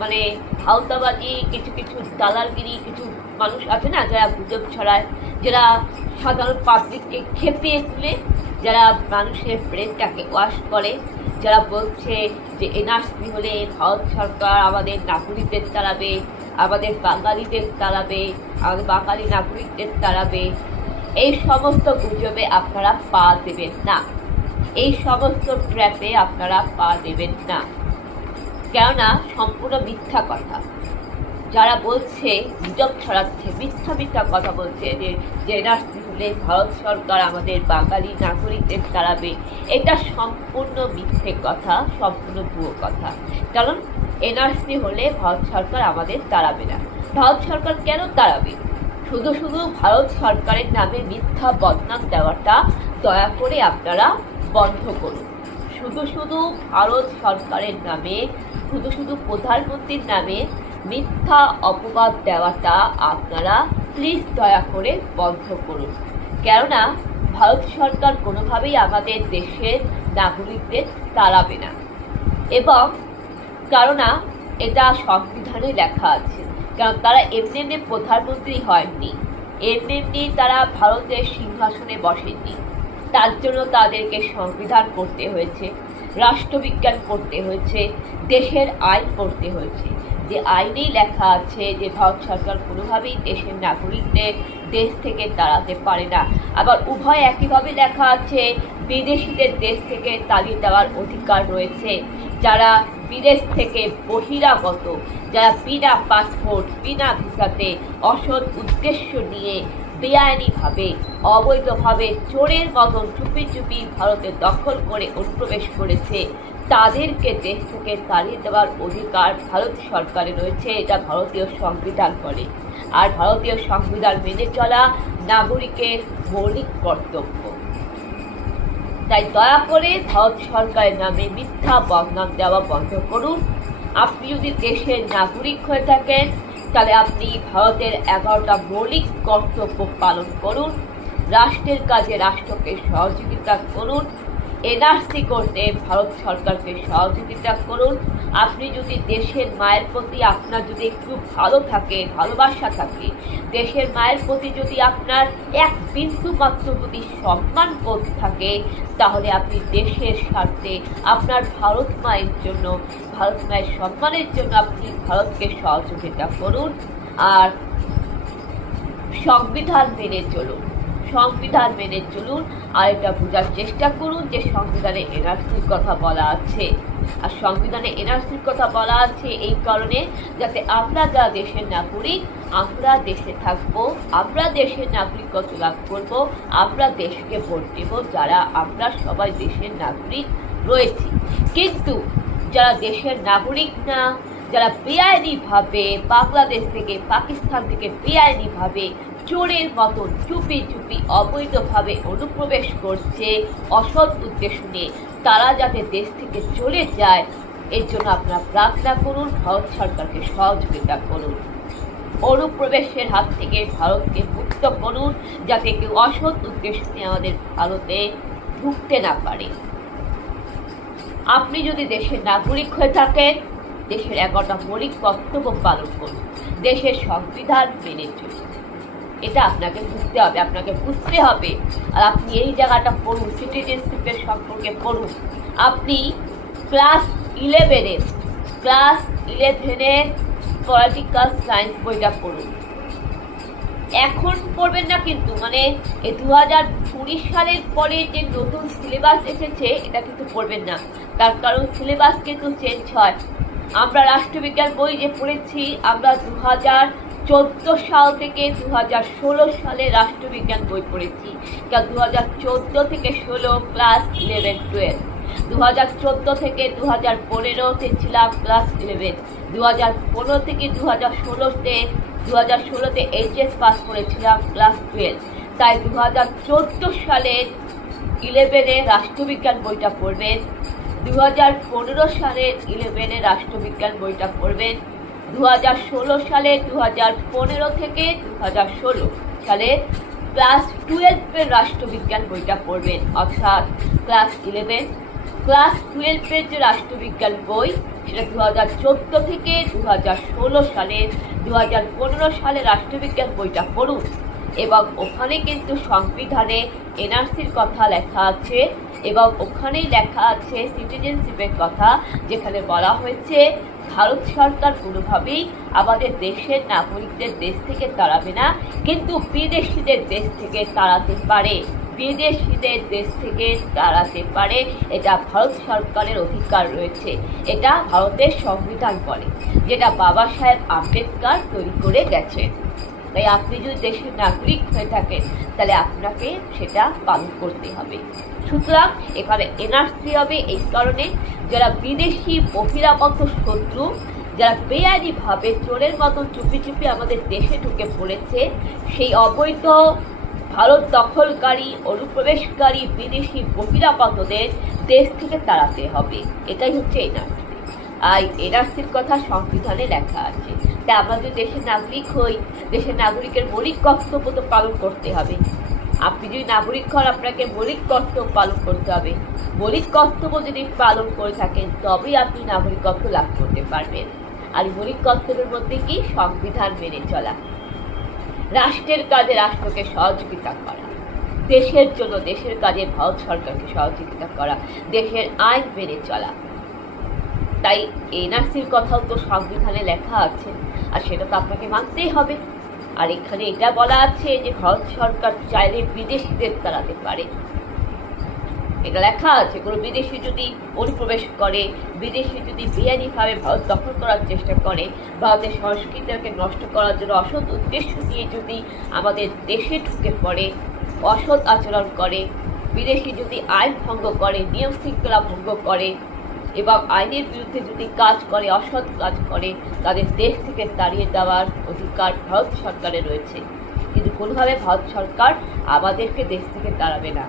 মানে ভাওতাবাজি, কিছু কিছু দালালগিরি, কিছু মানুষ আছে না যারা গুজব ছড়ায়, যারা সাধারণ পাবলিককে খেপিয়ে তুলে, যারা মানুষের ব্রেনটাকে ওয়াশ করে, যারা বলছে যে এনআরসি হলে ভারত সরকার আমাদের নাগরিকদের তাড়াবে, আমাদের বাঙালিদের তাড়াবে, আমাদের বাঙালি নাগরিকদের তাড়াবে। এই সমস্ত গুজবে আপনারা পা দেবেন না, এই সমস্ত ট্র্যাপে আপনারা পা দেবেন না, কেননা সম্পূর্ণ মিথ্যা কথা। যারা বলছে, গুজব ছড়াচ্ছে, মিথ্যা মিথ্যা কথা বলছে যে এনআরসি হলে ভারত সরকার আমাদের বাঙালি নাগরিকদের তাড়াবে, এটা সম্পূর্ণ মিথ্যে কথা, সম্পূর্ণ ভুয়ো কথা। কারণ এনআরসি হলে ভারত সরকার আমাদের তাড়াবে না। ভারত সরকার কেন তাড়াবে? শুধু শুধু ভারত সরকারের নামে মিথ্যা বদনাম দেওয়াটা দয়া করে আপনারা বন্ধ করুন। শুধু শুধু ভারত সরকারের নামে, শুধু শুধু প্রধানমন্ত্রীর নামে মিথ্যা অপবাদ দেওয়াটা আপনারা প্লিজ দয়া করে বন্ধ করুন। কেননা ভারত সরকার কোনোভাবেই আমাদের দেশের নাগরিকদের তাড়াবে না, এবং কেননা এটা সংবিধানে লেখা আছে। কারণ তারা এমনি এমনি প্রধানমন্ত্রী হয়নি, এমনি এমনি তারা ভারতের সিংহাসনে বসেননি। তার জন্য তাদেরকে সংবিধান করতে হয়েছে, রাষ্ট্রবিজ্ঞান করতে হয়েছে, দেশের আইন করতে হয়েছে। যে আইনেই লেখা আছে যে ভারত সরকার কোনোভাবেই দেশের নাগরিকদের দেশ থেকে তাড়াতে পারে না। আবার উভয় একইভাবে লেখা আছে বিদেশিদের দেশ থেকে তাড়িয়ে দেওয়ার অধিকার রয়েছে। যারা বিদেশ থেকে বহিরাগত, যারা বিনা পাসপোর্ট, বিনা ভিসাতে, অসৎ উদ্দেশ্য নিয়ে বেআইনিভাবে, অবৈধভাবে, চোরের মতন চুপি চুপি ভারতে দখল করে অনুপ্রবেশ করেছে, তাদেরকে দেশ থেকে তাড়িয়ে দেওয়ার অধিকার ভারত সরকারের রয়েছে। এটা ভারতীয় সংবিধান করে। আর ভারতীয় সংবিধান মেনে চলা নাগরিকের মৌলিক কর্তব্য। তাই দয়া করে ভারত সরকারের নামে মিথ্যা বদনাম দেওয়া বন্ধ করুন। আপনি যদি দেশের নাগরিক হয়ে থাকেন তাহলে আপনি ভারতের 11টা মৌলিক কর্তব্য পালন করুন। রাষ্ট্রের কাজে রাষ্ট্রকে সহযোগিতা করুন। এনআরসি করতে ভারত সরকারকে সহযোগিতা করুন। আপনি যদি দেশের মায়ের প্রতি আপনার যদি একটু ভালো থাকে, ভালোবাসা থাকে, দেশের মায়ের প্রতি যদি আপনার এক বিন্দু মাত্র যদি সম্মান বোধ থাকে, তাহলে আপনি দেশের স্বার্থে আপনার ভারত মায়ের জন্য, ভারত মায়ের সম্মানের জন্য আপনি ভারতকে সহযোগিতা করুন। আর সংবিধান মেনে চলুন, সংবিধান মেনে চলুন। আর এটা বোঝার চেষ্টা করুন যে সংবিধানে এনআরসির কথা বলা আছে। আর সংবিধানে এনআরসির কথা বলা আছে এই কারণে যাতে আমরা যারা দেশের নাগরিক, আমরা দেশে থাকবো, আমরা দেশের নাগরিকত্ব লাভ করব, আমরা দেশকে ভোট দেব যারা আমরা সবাই দেশের নাগরিক রয়েছি। কিন্তু যারা দেশের নাগরিক না, যারা বেআইনিভাবে বাংলাদেশ থেকে, পাকিস্তান থেকে বেআইনিভাবে চোরের মতন চুপি চুপি অবৈধভাবে অনুপ্রবেশ করছে অসৎ উদ্দেশ্য নিয়ে, তারা যাতে দেশ থেকে চলে যায় এর জন্য আপনারা প্রার্থনা করুন, ভারত সরকারকে সহযোগিতা করুন। অনুপ্রবেশের হাত থেকে ভারতকে মুক্ত করুন, যাতে কেউ অসৎ উদ্দেশ্য নিয়ে আমাদের ভারতে ঢুকতে না পারে। আপনি যদি দেশের নাগরিক হয়ে থাকেন, দেশের 11টা মৌলিক কর্তব্য পালন করুন, দেশের সংবিধান মেনে চলুন। এটা আপনাকে বুঝতে হবে, আপনাকে বুঝতে হবে। আর আপনি এই জায়গাটা পড়ুন, সিটিজেনশিপের সম্পর্কে পড়ুন। আপনি ক্লাস 11-এর পলিটিক্যাল সায়েন্স বইটা পড়ুন। এখন পড়বেন না কিন্তু, মানে এই 2020 সালের পরে যে নতুন সিলেবাস এসেছে এটা কিন্তু পড়বেন না। তার কারণ সিলেবাস কিন্তু চেঞ্জ হয়। আমরা রাষ্ট্রবিজ্ঞান বই যে পড়েছি, আমরা 2014 সাল থেকে 2016 সালে রাষ্ট্রবিজ্ঞান বই পড়েছি। 2014 থেকে 16 ক্লাস 11-12, 2014 থেকে 2015-তে ছিলাম ক্লাস 11, 2015 থেকে 2016-তে এইচএস পাস করেছিলাম ক্লাস 12। তাই 2014 সালের 11-এ রাষ্ট্রবিজ্ঞান বইটা পড়বেন, 2015 সালের 11-এ রাষ্ট্রবিজ্ঞান বইটা পড়বেন, 2016 সালে 2015 থেকে 2016 সালে ক্লাস 12-এর রাষ্ট্রবিজ্ঞান বইটা পড়বেন। অর্থাৎ ক্লাস 11, ক্লাস 12-এর যে রাষ্ট্রবিজ্ঞান বই সেটা 2014 থেকে 2016 সালের 2015 সালে রাষ্ট্রবিজ্ঞান বইটা পড়ুন, এবং ওখানে কিন্তু সংবিধানে এনআরসির কথা লেখা আছে, এবং ওখানেই লেখা আছে সিটিজেনশিপের কথা, যেখানে বলা হয়েছে ভারত সরকার কোনোভাবেই আমাদের দেশের নাগরিকদের দেশ থেকে তাড়াবে না, কিন্তু বিদেশিদের দেশ থেকে তাড়াতে পারে, বিদেশিদের দেশ থেকে তাড়াতে পারে। এটা ভারত সরকারের অধিকার রয়েছে, এটা ভারতের সংবিধান বলে, যেটা বাবা সাহেব আম্বেদকর তৈরি করে গেছেন। তাই আপনি যদি দেশের নাগরিক হয়ে থাকেন তাহলে আপনাকে সেটা পালন করতে হবে। সুতরাং এখানে এনআরসি হবে এই কারণে, যারা বিদেশি বহিরাগত শত্রু, যারা বেআইনিভাবে চোরের মতো চুপি চুপি আমাদের দেশে ঢুকে পড়েছে, সেই অবৈধ ভারত দখলকারী অনুপ্রবেশকারী বিদেশি বহিরাগতদের দেশ থেকে তাড়াতে হবে। এটাই হচ্ছে এনআরসি। আর এনআরসির কথা সংবিধানে লেখা আছে। তাই আমরা যদি দেশের নাগরিক হই, দেশের নাগরিকের মৌলিক কর্তব্য তো পালন করতে হবে। আপনি যদি নাগরিক হন, আপনাকে মৌলিক কর্তব্য পালন করতে হবে। মৌলিক কর্তব্য যদি পালন করে থাকেন তবেই আপনি নাগরিকত্ব লাভ করতে পারবেন। আর মৌলিক কর্তব্যের মধ্যে কি? সংবিধান মেনে চলা, রাষ্ট্রের কাজে রাষ্ট্রকে সহযোগিতা করা, দেশের জন্য দেশের কাজে ভারত সরকারকে সহযোগিতা করা, দেশের আইন মেনে চলা। তাই এনআরসির কথাও তো সংবিধানে লেখা আছে, আর সেটা তো আপনাকে মানতেই হবে। আর এখানে এটা বলা আছে যে ভারত সরকার চাইলে বিদেশিদের তাড়াতে পারে, এটা লেখা আছে। কোনো বিদেশি যদি অনুপ্রবেশ করে, বিদেশি যদি বেআইনিভাবে ভারত দখল করার চেষ্টা করে, ভারতের সংস্কৃতিকে নষ্ট করার জন্য অসৎ উদ্দেশ্য নিয়ে যদি আমাদের দেশে ঢুকে পড়ে, অসৎ আচরণ করে, বিদেশি যদি আইন ভঙ্গ করে, নিয়ম শৃঙ্খলা ভঙ্গ করে এবং আইনের বিরুদ্ধে যদি কাজ করে, অসৎ কাজ করে, তাদের দেশ থেকে তাড়িয়ে দেওয়ার অধিকার ভারত সরকারের রয়েছে। কিন্তু কোনোভাবে ভারত সরকার আমাদেরকে দেশ থেকে তাড়াবে না।